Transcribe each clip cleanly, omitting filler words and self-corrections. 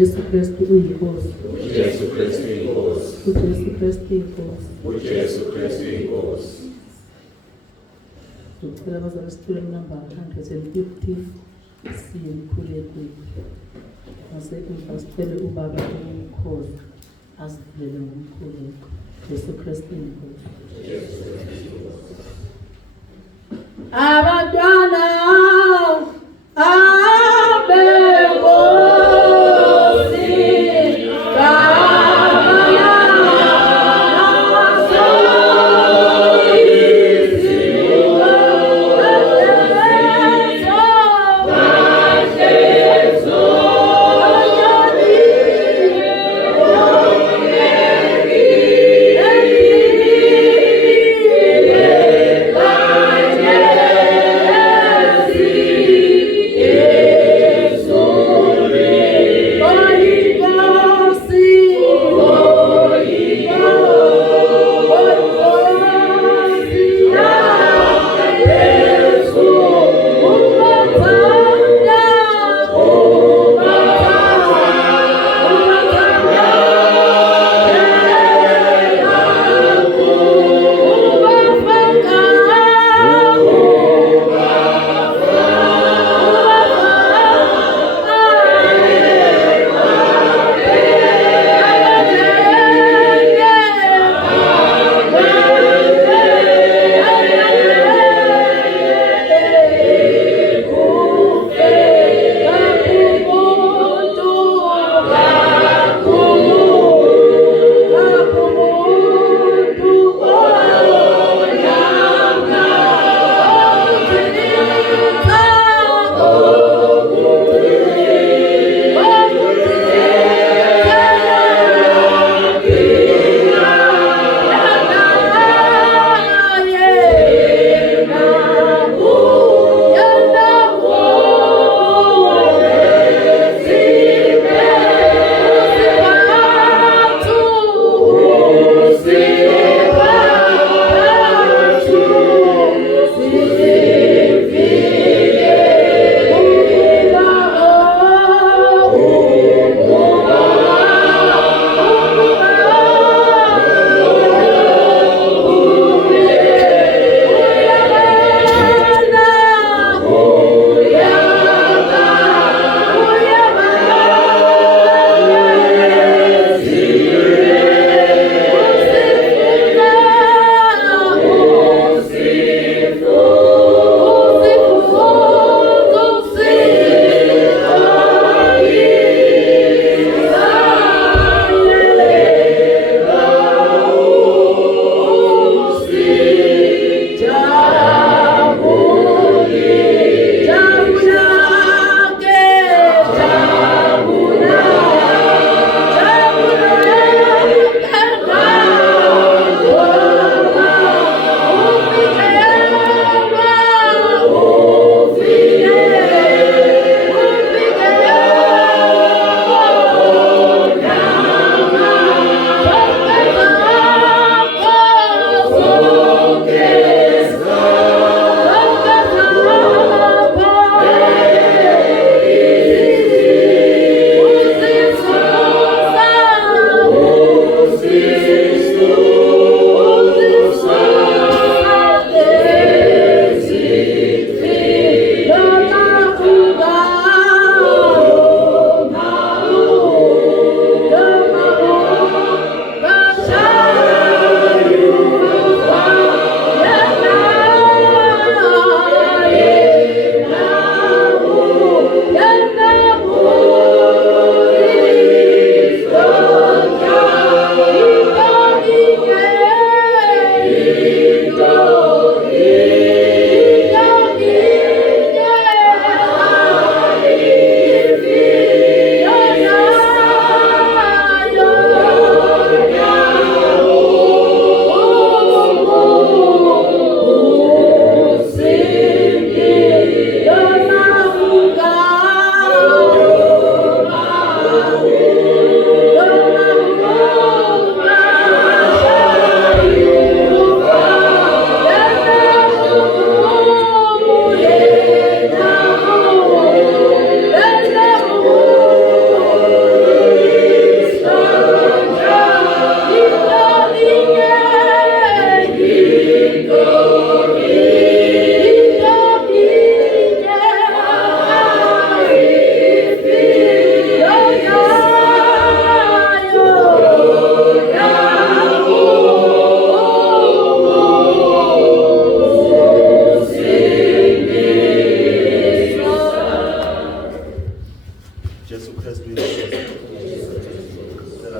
uJesu Kristu uyinkosi. uJesu Kristu inkosi. uJesu Kristu inkosi. uJesu Kristu inkosi. Ngicela abazali sithule number 150 siye emkhulekweni. Ngasekumva sicele ubaba umkhosi asivulele ngomkhuleko. Jesu Kristu inkosi. Abantwana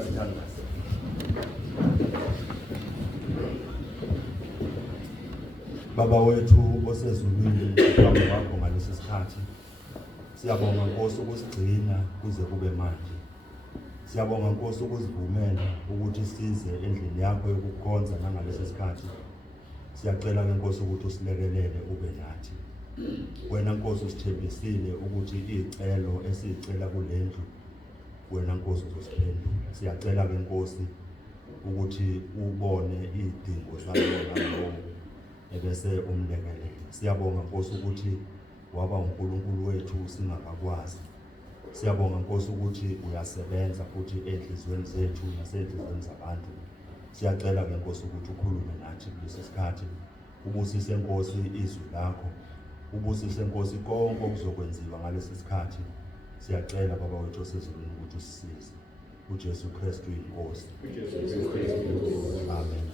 sasithandaza. Baba wethu osezulwini phambi kwakho ngalesi sikhathi, siyabonga Nkosi ukusigcina kuze kube manje. Siyabonga Nkosi ukuzivumela ukuthi size endlini yakho yokukhonza nangalesi sikhathi. Siyacela ke Nkosi ukuthi usilekelele ube nathi. Wena Nkosi usithembisile ukuthi izicelo esizicela kulendlu wena Nkosi uzosiphendula. Siyacela ke Nkosi ukuthi ubone izidingo zalona ebese umlekelela. Siyabonga Nkosi ukuthi waba uNkulunkulu wethu singakakwazi. Siyabonga Nkosi ukuthi uyasebenza futhi enhlizweni zethu nasenhlizweni zabantu. Siyacela ke Nkosi ukuthi ukhulume nathi kulesi sikhathi. Ubusise Nkosi izwi lakho. Ubusise Nkosi konke okuzokwenziwa ngalesi sikhathi. Siyacela Baba wethu osezulwini ukuthi usisize. uJesu Kristu inkosi. Amen.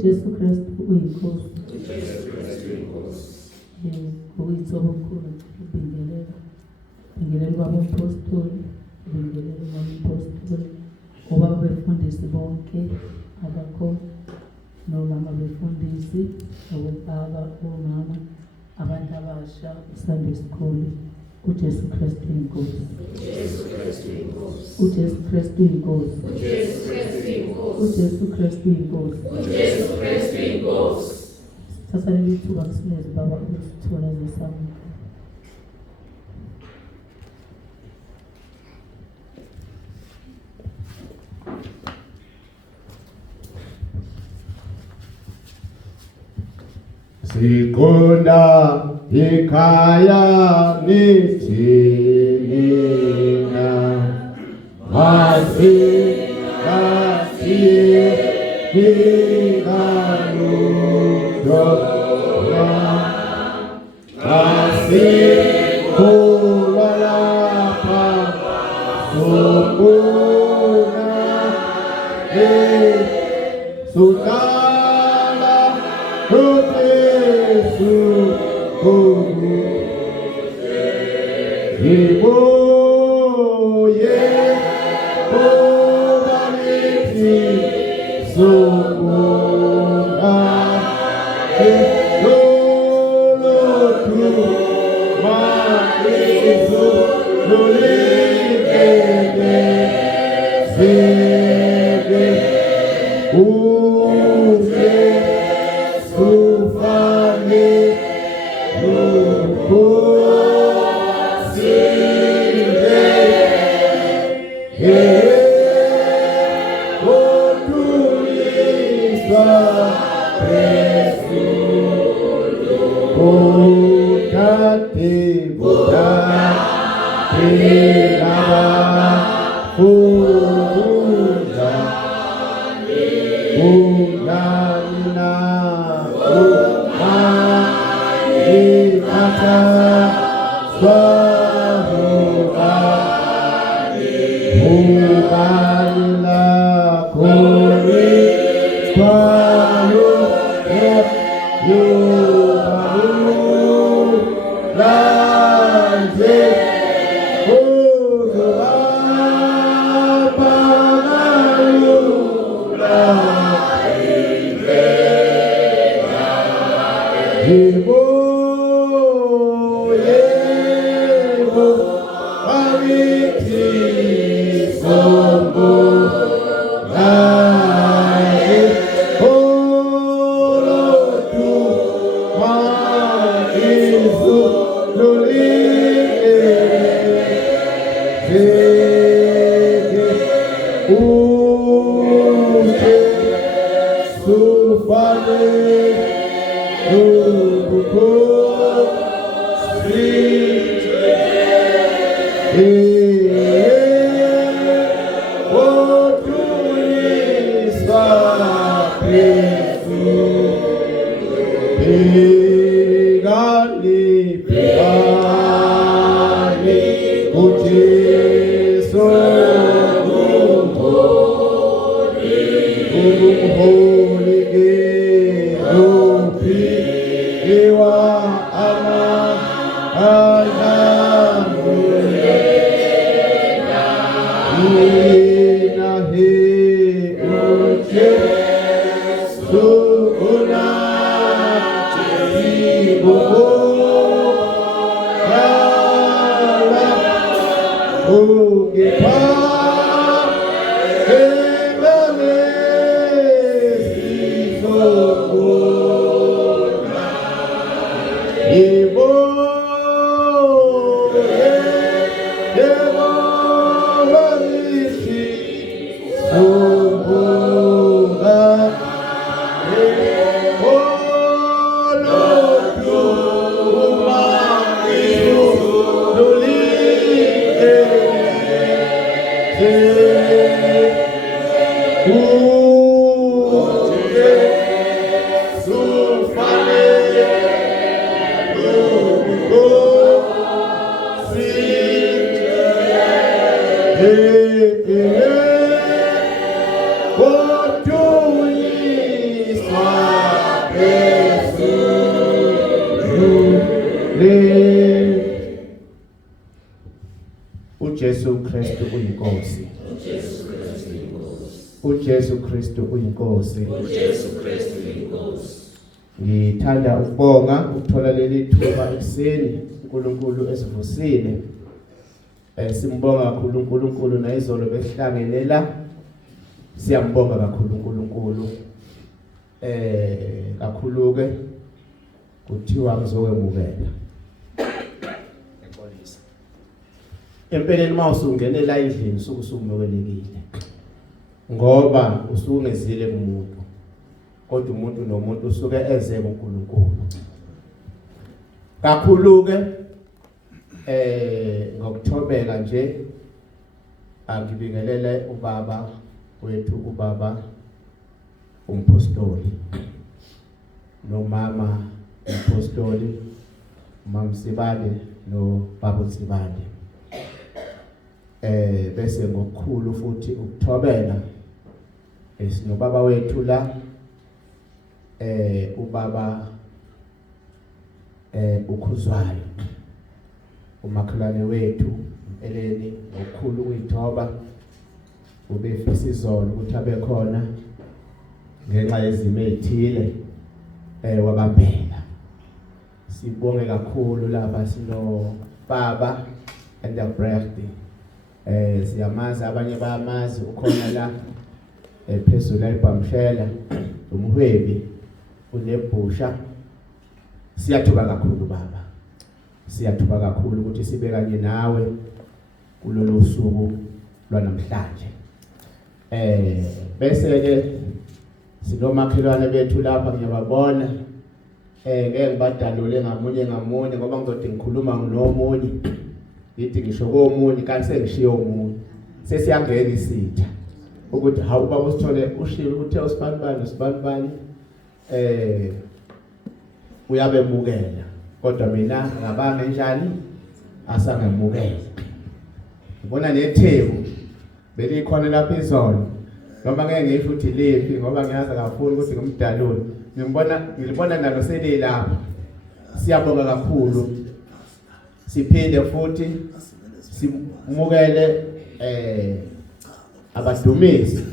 uJesu Kristu uyinkosi. Ukuyithobokhulu bingelela kwabapostoli, bingelela kwabapostoli, obaba befundisi bonke abakhona, nomama befundisi, obaba, omama, abantu abasha, Sunday school. uJesu Kristu inkosi. uJesu Kristu inkosi. uJesu Kristu inkosi. Sasa nilithuka kusineze baba ukuthola zesamu. Sikonda ikaya nitina masikasi hikaludola asikulapa sukuna sukala Yesu Kumu Iboye Obaniti Sukuna Lolotu Maisu Lulibebe Sebe uJesu Kristu uyinkosi. uJesu Kristu uyinkosi. Ngithanda ukubonga ukuthola leli thuba ekseni uNkulunkulu esivusile. Simbonga kakhulu uNkulunkulu nayizolo behlangene la. Siyambonga kakhulu uNkulunkulu. Kakhulu ke kuthiwa ngizowemukela. Empeleni mawusungene la endlini sukusumekelekile. Ngoba usungezile kumuntu. Kodwa umuntu nomuntu usuke eze kuNkulunkulu. Kakhulu ke ngokuthobeka nje angibingelele ubaba wethu ubaba umpostoli nomama umpostoli Mama Sibane no Baba Sibane. Bese ngokukhulu futhi ukuthobela esinobaba wethu la ubaba ukhuzwayo umakhelwane wethu Eleni ngokukhulu uyithoba ubefisa izolo ukuthi abe khona ngenxa yezimo ezithile wabambela. Sibonge kakhulu lapha sino baba Endabrecht. Siyamazi abanye bayamazi ukhona la phezulu eBamshela umhwebi unebhusha. Siyathoba kakhulu baba. Siyathoba kakhulu ukuthi sibe kanye nawe kulolu suku lwanamhlanje. Bese ke sinomakhelwane bethu lapha ngiyababona ngeke ngibadalule ngamunye ngoba ngizothi ngikhuluma nomunye ngithi ngisho komunye kanti sengishiyo umunye sesiyangena isitha ukuthi hawu baba usithole ushilo uthe usibanibani uyabemukela kodwa mina ngabanga njani asangemukela ngibona nethebu belikhona lapha izolo noma ngeke ngisho ukuthi lephi ngoba ngiyazi kakhulu ukuthi ngimdalule ngilibona nalo selilapha siyabonga kakhulu siphinde futhi simukele abadumisi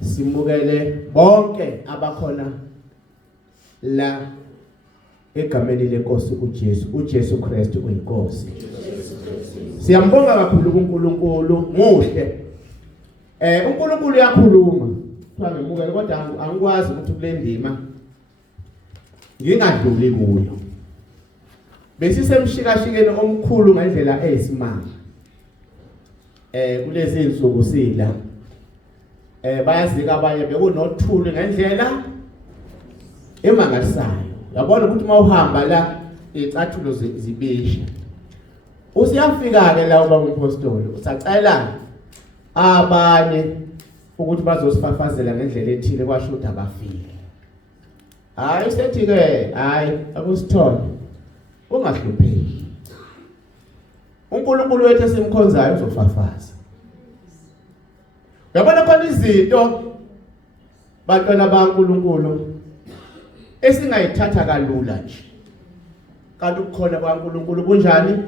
simukele bonke abakhona la egameni lenkosi uJesu Kristu uyinkosi. Siyambonga kakhulu kuNkulunkulu muhle. uNkulunkulu uyakhuluma kuthiwa ngemukele kodwa angikwazi ukuthi kule ndima ngingadluli kuyo. Besisemshikashikeni omkhulu ngendlela eyisimanga. Kulezi insuku sila bayazika abanye bekunothuli ngendlela emangalisayo. Yabona ukuthi mawuhamba la icathulo zibisha. Usiyafika ke la uba umpostoli usacela abanye ukuthi bazosifafazela ngendlela ethile kwasho ukuthi abafike. Hayi sethi ke hayi akusithole ungahlupheki. uNkulunkulu wethu esimkhonzayo uzofafaza. Yabona khona izinto bantwana baNkulunkulu esingayithatha kalula nje. Kanti ukukhona kwaNkulunkulu kunjani?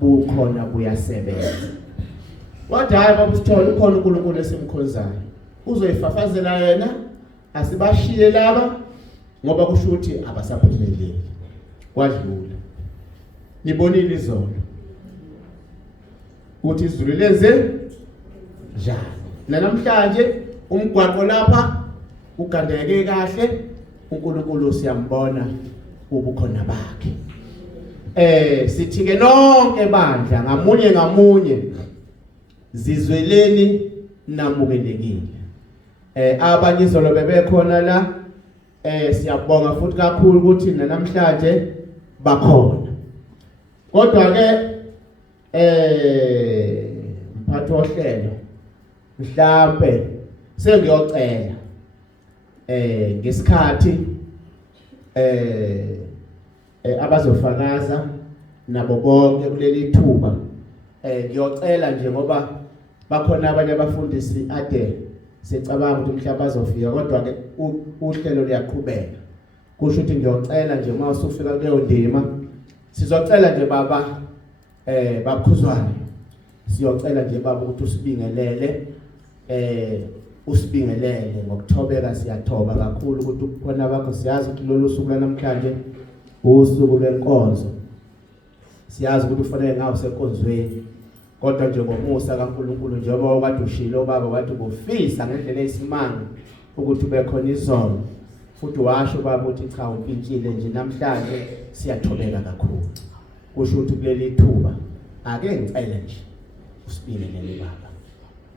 Bukhona buyasebenza. Wathi hayi babusithole ukhona uNkulunkulu esimkhonzayo. Uzoyifafazela yena asibashiye laba ngoba kusho ukuthi abasaphumeleli. Kwadlula. Nibonile izolo. Uthi izulu lenze njalo. Namhlanje umgwaqo lapha ugandeke kahle. uNkulunkulu siyambona ubukhona bakhe. Sithi ke nonke bandla ngamunye zizweleni namukelekile. Abanye izolo bebekhona la siyabonga futhi kakhulu ukuthi namhlanje bakhona. Kodwa ke mphathi wohlelo mhlambe sengiyocela ngesikhathi abazofakaza nabo bonke kuleli thuba ngiyocela nje ngoba bakhona abanye abafundisi ade secabanga ukuthi mhlawumbe bazofika kodwa ke uhlelo liyaqhubeka. Kusho ukuthi ngiyocela nje uma usufika kuleyo ndima sizocela nje baba bakhuzwane. Siyocela nje baba ukuthi usibingelele usibingelele ngokuthobeka. Siyathoba kakhulu ukuthi ukukhona bakho. Siyazi ukuthi lolu suku namhlanje usuku lwenkonzo. Siyazi ukuthi ufanele ngawo senkonzweni kodwa nje ngomusa kaNkulunkulu njengoba ukade ushilo baba wathi kufisa ngendlela eyisimanga ukuthi ube khona izolo futhi washo baba ukuthi cha umpintshile nje namhlanje siyathobeka kakhulu. Kusho ukuthi kuleli thuba ake ngicela nje usibingelele baba.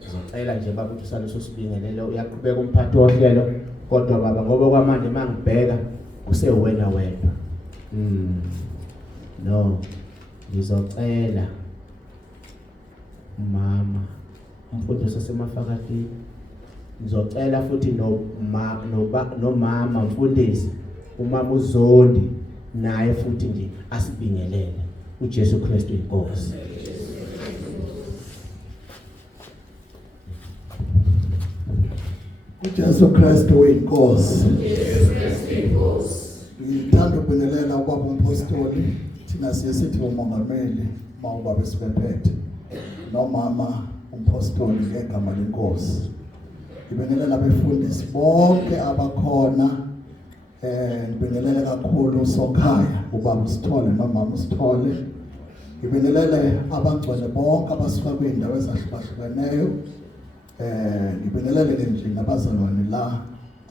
Ngicela nje baba ukuthi usale usibingelele. Uyaqhubeka umphathi wohlelo kodwa baba ngoba kwamanje mangibheka usewena wedwa. No ngizocela mama umfundisi waseMafakatini. Ngizocela futhi nomama mfundisi umama uZondi naye futhi nje asibingelele. uJesu Kristu inkosi. uJesu Kristu uyinkosi. Ngithanda ukubingelela ubaba umpostoli thina siyesithi umongameli mawubaba esibephethe nomama umpostoli ngegama lenkosi. Ngibingelela abefundisi bonke abakhona. Ngibingelela kakhulu uSokhaya ubaba uSithole nomama uSithole. Ngibingelele abangcwele bonke abasuka kwindawo ezahlukeneyo. Ngibingelele nje nabazalwane la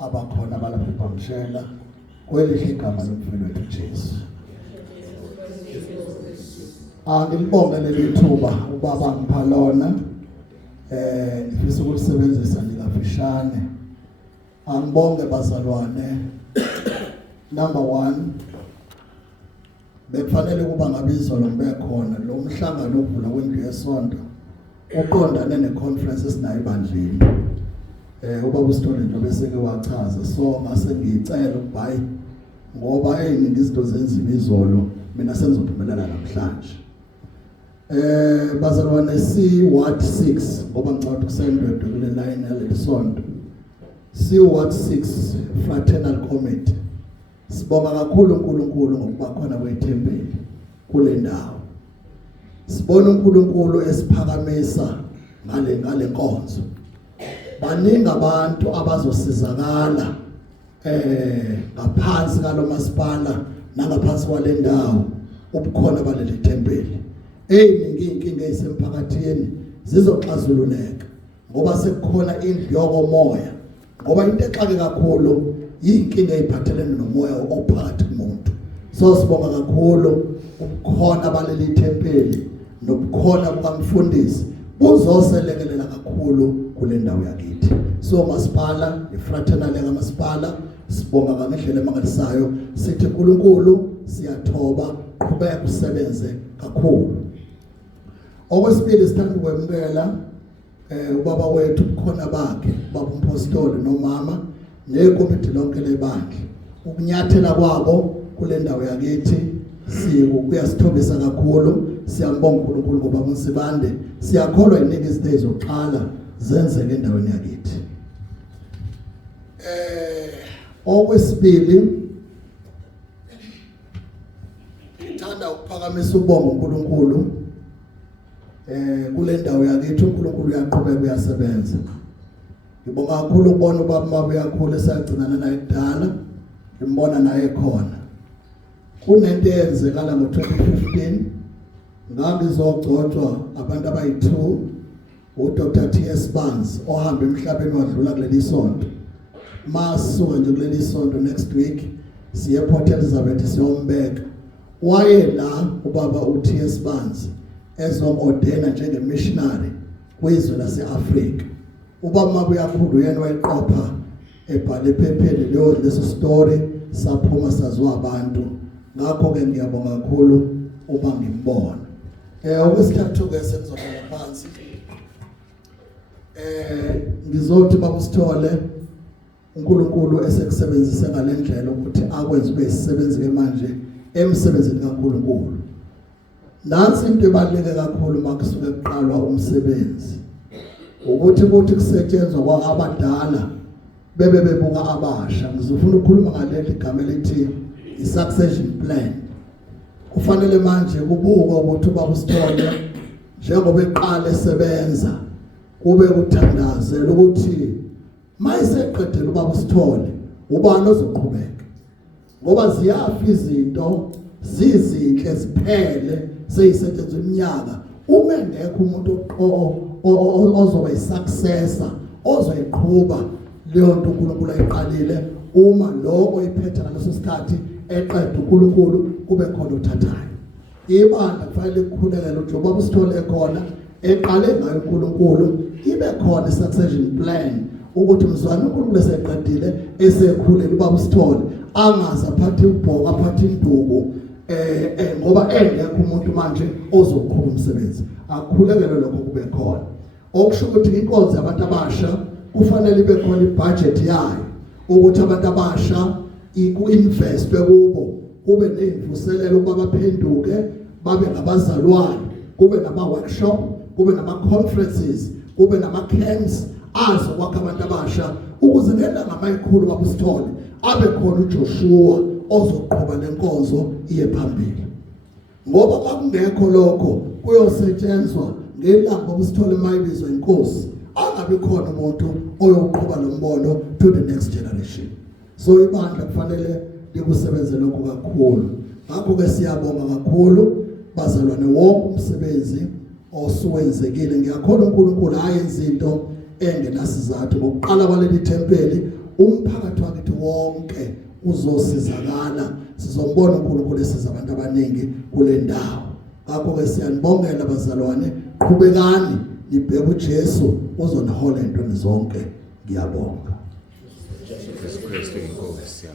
abakhona balapha eBhamshela kwelihle igama lomfana wethu Jesu. Ngilibonge leli thuba ubaba ngipha lona. Ngifisa ukusebenzisa ngilafishane Angibonge bazalwane. Number 1, bekufanele kuba ngabizwa lombekhona lo mhlangano ovula kwendlu yesonto uqondane neconference esinayo ebandleni. Ubaba uSithole nje bese ke wachaza, so ngase ngicela ukubayi ngoba eyiningi izinto zenziwa izolo, mina sengizophumelela namhlanje. Bazalwane si Ward 6 ngoba ngicabanga ukusendwe kule line yalesonto. Si Ward 6 Fraternal Committee. Sibonga kakhulu uNkulunkulu ngokuba khona kwethempeli kule ndawo. Sibona uNkulunkulu esiphakamisa ngale nkonzo. Baningi abantu abazosizakala ngaphansi kalo masipala nangaphansi kwale ndawo ubukhona baleli thempeli. Eyiningi inkinga ezisemphakathini zizoxazululeka ngoba sekukhona indlu yokomoya, ngoba into exake kakhulu yinkinga eziphathelene nomoya ophakathi kumuntu. So sibonga kakhulu ukukhona baleli thempeli nokukhona kukamfundisi buzoselekelela kakhulu kule ndawo yakithi. So masipala ifraternal yamasipala sibonga ngendlela emangalisayo, sithi uNkulunkulu siyathoba, qhubeka kusebenze kakhulu. Okwesibili sithanda ukwemukela ubaba wethu khona bakhe, baba umpostoli nomama nekomiti lonke lebandla. Ukunyathela kwabo kule ndawo yakithi kuyasithobisa kakhulu. Siyambonga uNkulunkulu ngoba uNsibande siyakholwa iningi izinto ezoqala zenzeke endaweni yakithi. Okwesibili ngithanda ukuphakamisa ubongo uNkulunkulu kule ndawo yakithi. uNkulunkulu uyaqhubeka uyasebenza. Ngibonga kakhulu ukubona ubaba Mabu yakhula esagcinana naye kudala, ngimbona naye khona. Kunento eyenzekala ngo-2015 ngangizogcotshwa abantu abayi2 uDr. T.S. Barnes ohamba emhlabeni wadlula kuleli sonto. Masuka nje kuleli sonto next week siye ePort Elizabeth siyombeka. Wayela ubaba uTS Barnes ezomordena njengemissionary kwizwe laseAfrika. Ubaba Mabu yakhulu yena wayeqopha ebhale ephepheni leso story saphuma saziwa abantu. Ngakho ke ngiyabonga kakhulu uma ngimbona. Okwesithathu ke sengizobona phansi. Ngizothi baba uSithole uNkulunkulu esekusebenzise ngalendlela ukuthi akwenze ube isisebenzi ke manje emsebenzini kaNkulunkulu. Nansi into ebaluleke kakhulu makusuke kuqalwa umsebenzi, ukuthi kusetshenzwa kwabadala bebe bebuka abasha. Ngizofuna ukukhuluma ngaleli igama elithi i-succession plan. Kufanele manje kubukwa ukuthi ubaba uSithole njengoba eqala esebenza kube kuthandazela ukuthi mayiseqedela ubaba uSithole ubani ozoqhubeka, ngoba ziyafa izinto zizinhle ziphele seyisetshenzwe iminyaka uma engekho umuntu ozoba yisuccessor ozoyiqhubha leyo nto uNkulunkulu ayiqalile. Uma lo oyiphethe ngaleso sikhathi eqeda uNkulunkulu kube khona uthathayo. Ibandla kufanele kukhulekele ukuthi ubaba uSithole ekhona eqale ngayo uNkulunkulu ibe khona i-succession plan ukuthi mzwana uNkulunkulu eseqedile esekhulela ubaba uSithole angaze aphathe ubhoka aphathe induku ngoba engekho umuntu manje ozoqhubha umsebenzi. Akukhulekele lokho kube khona. Okusho ukuthi inkonzo yabantu abasha kufanele ibe khona ibudget yayo ukuthi abantu abasha ku-investwe kubo, kube nezivuselelo ukuba baphenduke babe ngabazalwane, kube nama-workshop, kube nama-conferences, kube nama-camps azokwakha abantu abasha ukuze ngelanga mayikhulu baba uSithole abe khona uJoshua ozoqhubha lenkonzo iye phambili. Ngoba makungekho lokho kuyosetshenzwa ngelanga baba uSithole mayibizwa inkosi angabe khona umuntu oyoqhubha lo mbono to the next generation. So ibandla kufanele likusebenze lokho kakhulu. Ngakho ke siyabonga kakhulu bazalwane wonke umsebenzi osuwenzekile. Ngiyakholwa uNkulunkulu ayenza into engenasizathu. Ngokuqala kwaleli thempeli umphakathi wakithi wonke uzosizakala. Sizombona uNkulunkulu esiza abantu abaningi kule ndawo. Ngakho ke siyanibongela bazalwane, qhubekani nibheke uJesu uzonihola entweni zonke. Ngiyabonga. Kristu inkosi.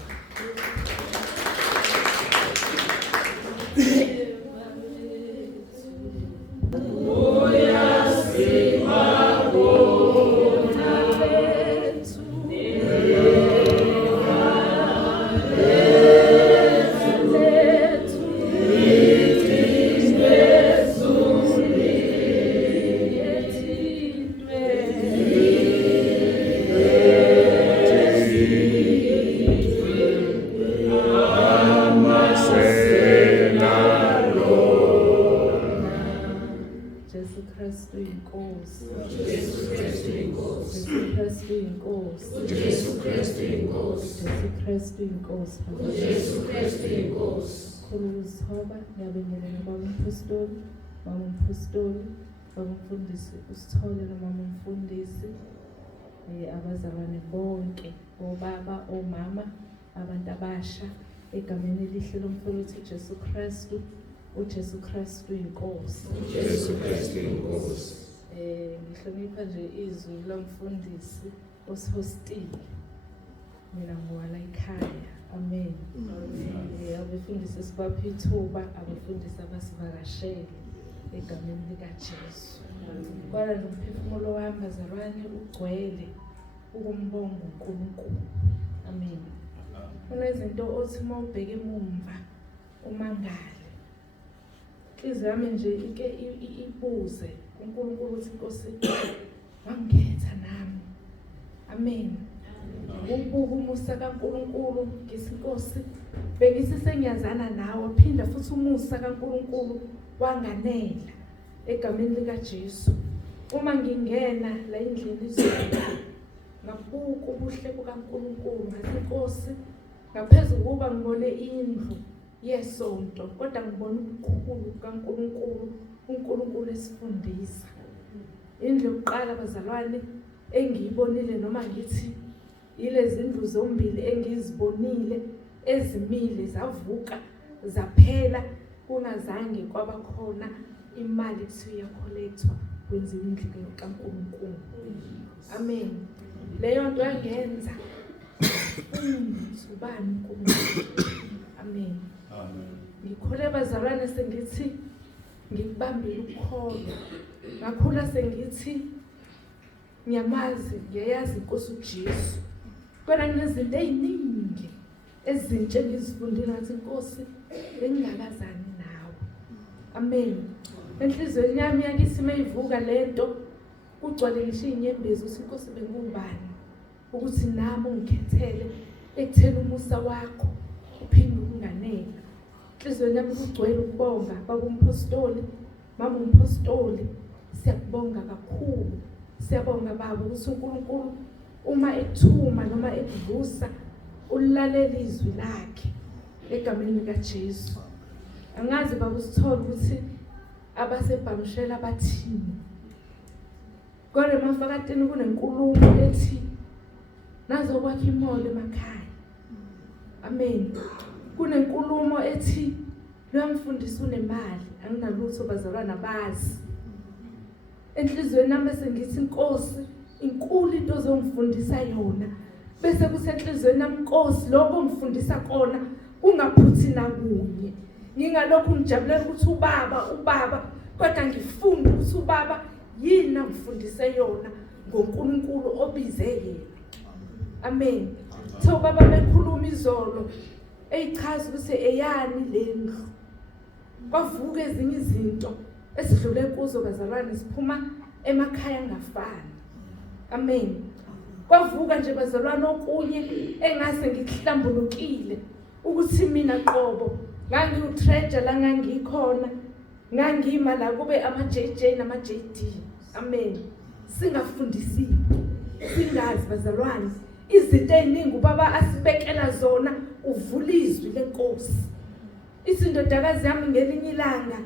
Jesu Kristu inkosi. Jesu Kristu inkosi. Jesu Kristu inkosi. Jesu Kristu inkosi. Jesu Kristu inkosi. Khuluzithoba ngiyabingelela baba umphostoli, mama umphostoli, baba umfundisi uSithole nomama umfundisi, abazalwane bonke, obaba, omama, abantu abasha, egameni elihle lomfowethu Jesu Kristu. uJesu Kristu inkosi. Jesu Kristu inkosi. Ngihlonipha nje izwi lomfundisi osihostile. Mina ngwala ekhaya. Amen. Abafundisi sibapha ithuba, abafundisi abasivakashele egameni likaJesu. Kodwa nomphefumulo wami bazalwane ugcwele ukumbonga uNkulunkulu. Amen. Kunezinto othi uma ubheka emumva umangale. Inhliziyo yami nje ike ibuze uNkulunkulu ukuthi Nkosi wangikhetha nami. Amen. Ukubuka umusa kaNkulunkulu ngesinkosi bengithi sengiyazana nawe, phinda futhi umusa kaNkulunkulu wanganela egameni likaJesu. Uma ngingena la endlini izolo ngabuka ubuhle bukaNkulunkulu ngaseNkosi, ngaphezulu kuba ngibone indlu yesonto, kodwa ngibona ubukhulu kaNkulunkulu, uNkulunkulu esifundisa. Indlu yokuqala bazalwane engiyibonile noma ngithi yilezi ndlu zombili engizibonile ezimile zavuka zaphela kungazange kwaba khona imali kuthiwa iyakholethwa kwenziwa indlu kaNkulunkulu. Amen. Leyo nto yangenza ubani uNkulunkulu. Amen. Ngikhule bazalwane sengithi ngikubambile ukukholwa. Ngakhula sengithi ngiyamazi, ngiyayazi Inkosi uJesu. Kodwa kunezinto eziningi ezintsha engizifundile ngathi Inkosi bengingakazani nawe. Amen. Enhlizweni yami yakithi mayivuka lento kugcwale ngisho inyembezi ukuthi Inkosi bengubani ukuthi nami ungikhethele ekuthela umusa wakho uphinde unganela. Enhlizweni yami kugcwele ukubonga baba umphostoli, mama umphostoli. Siyabonga kakhulu. Siyabonga baba ukuthi uNkulunkulu uma ethuma noma evusa ulalela izwi lakhe egameni likaJesu. Angazi baba uSithole ukuthi abasebhamshela bathini. Kodwa emafakatini kunenkulumo ethi nazo kwakha imolo emakhaya. Amen. Kunenkulumo ethi luyamfundisa unemali, anginalutho bazalwana bazi. Enhlizweni nami sengithi Inkosi inkulu into ozongifundisa yona. Bese kusenhlizweni nami Nkosi lokho ngifundisa kona ungaphuthi nakunye. Ngingalokhu ngijabulela ukuthi ubaba kodwa ngifunda ukuthi ubaba yini angifundise yona ngoNkulunkulu obize yena. Amen. So baba bekhuluma izolo eyichaza ukuthi eyani lendlu. Bavuka ezinye izinto esidlule kuzo bazalwane siphuma emakhaya angafani. Amen. Kwavuka nje bazalwane okunye engase ngihlambulukile ukuthi mina qobo ngangiutreasure la ngangikhona, ngangima la kube ama-JJ nama-JD. Amen. Singafundisi, singazi bazalwane izinto eziningi ubaba asibekela zona, uvula izwi leNkosi. Isindodakazi yami ngelinye ilanga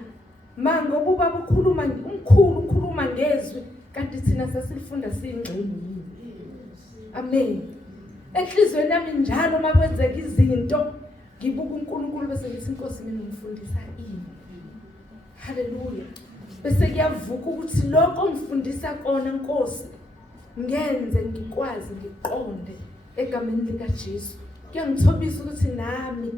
mangoba ubaba ukhuluma ngezwi kanti thina sasilifunda siyingxenye. Amen. Enhlizweni yami njalo makwenzeka izinto ngibuka uNkulunkulu bese ngithi Inkosi mina ngifundisa ini. Haleluya. Bese kuyavuka ukuthi lokho ngifundisa kona Nkosi ngenze ngikwazi ngiqonde egameni likaJesu. Kuyangithobisa ukuthi nami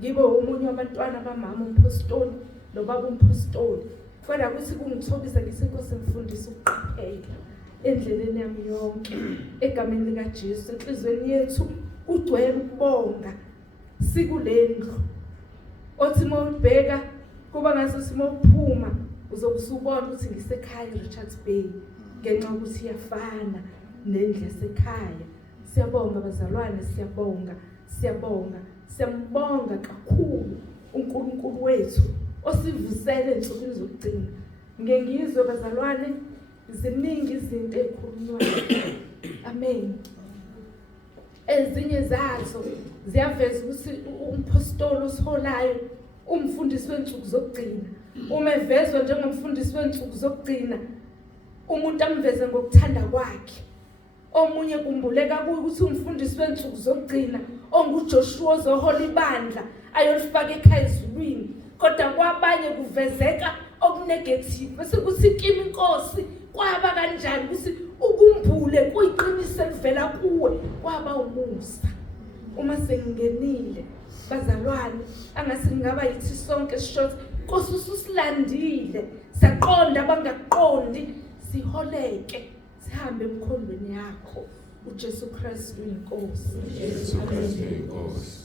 ngibe umunye wabantwana bamama umpostoli nobaba umpostoli. Kodwa ukuthi kungithobisa ngisenkosi ngifundisa ukuqaphela endleleni yami yonke egameni likaJesu. Enhlizweni yethu ugcwele ukubonga sikulendlu. Othi mawubheka kuba ngaso simophuma uzobusubona ukuthi ngisekhaya eRichards Bay ngenxa ukuthi iyafana nendlu yasekhaya. Siyabonga bazalwane, siyambonga kakhulu uNkulunkulu wethu osivusele ensukwini zokugcina. Ngengizwe bazalwane ziningi izinto ezikhulunywayo. Amen. Ezinye zazo ziyaveza ukuthi umpostoli osiholayo umfundisi wensuku zokugcina. Uma evezwa njengomfundisi wensuku zokugcina, umuntu amveze ngokuthanda kwakhe. Omunye kumbuleka ukuthi umfundisi wensuku zokugcina onguJoshua ozohola ibandla ayolifaka ekhaya ezulwini, kodwa kwabanye kuvezeka okunegative. Bese kuthi kimi inkosi kwaba kanjani ukuthi ukumbule kuyiqinise livela kuwe kwaba umusa. Uma sengingenile bazalwane angase ngaba yithi sonke short Nkosi ususilandile, saqonda abangaqondi, siholeke sihambe emkhondweni yakho uJesu Kristu inkosi. Jesu Kristu inkosi.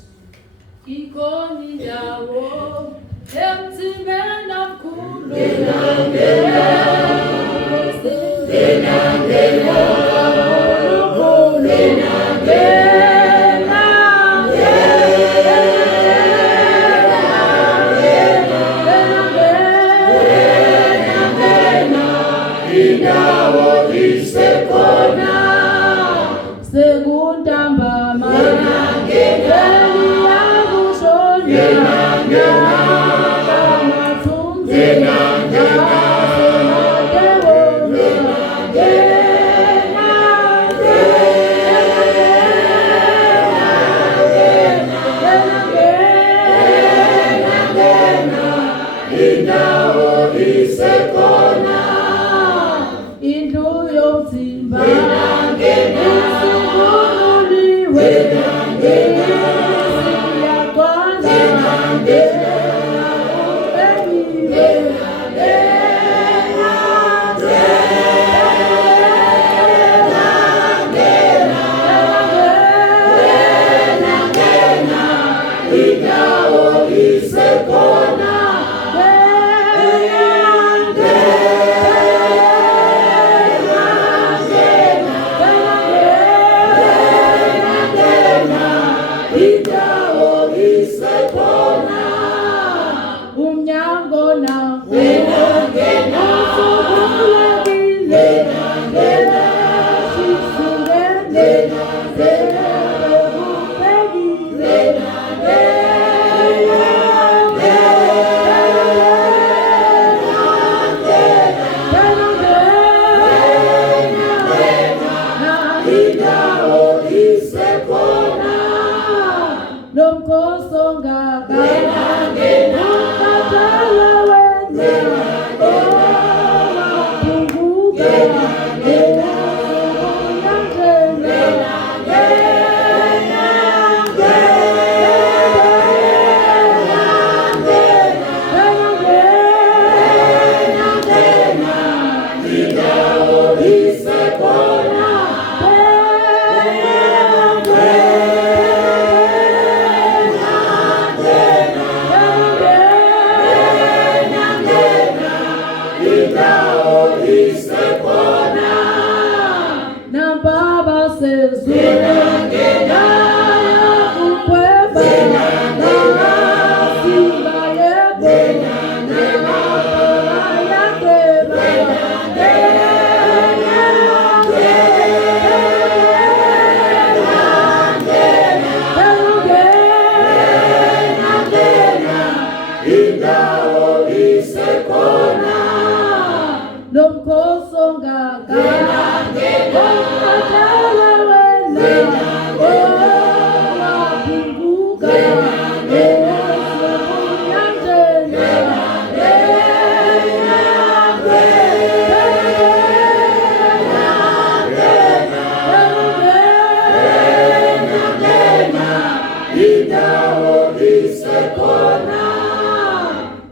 Ikoni ndawo emzimbeni omkhulu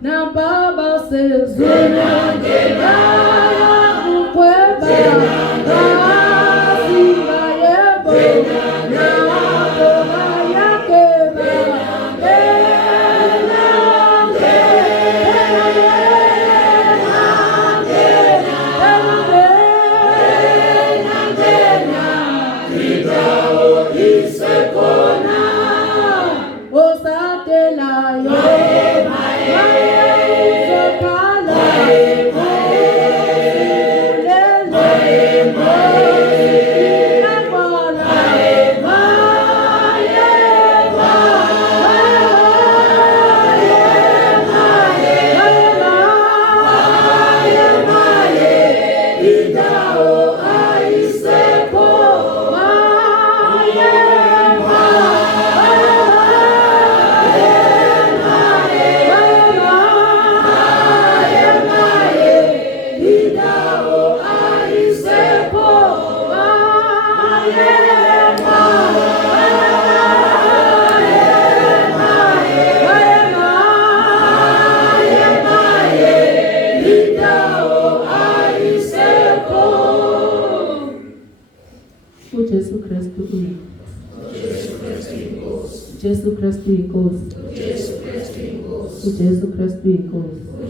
na baba sezona ngenaya kukweba simba yebo na boga yake Jesu Kristu Jesu Kristu inkosi.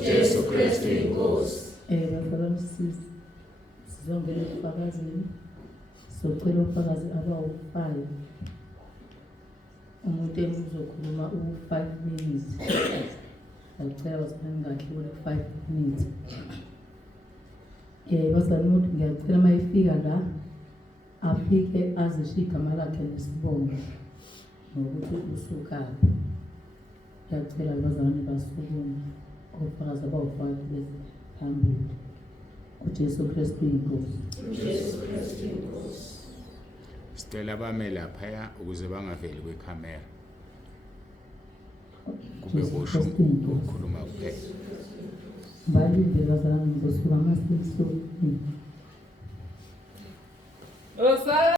Jesu Kristu inkosi. Bafana sisi sizongena ubufakazini. Socela ubufakazi abawu-5. Umuntu uzokhuluma u-5 minutes. Ngicela wasiphambi kahle 5 minutes. Bazali umuntu ngiyacela mayifika la afike azisho igama lakhe nesibongo nokuthi usukaphi. Ngiyacela abazalwane basukume ofakazi abawu-5 beze phambili. uJesu Kristu inkosi. Sicela bame laphaya ukuze bangaveli kwekhamera. Kube Jesu kusho Kristu inkosi. ukukhuluma kuphela. Balinde bazalwane ngizosuka masibusuku.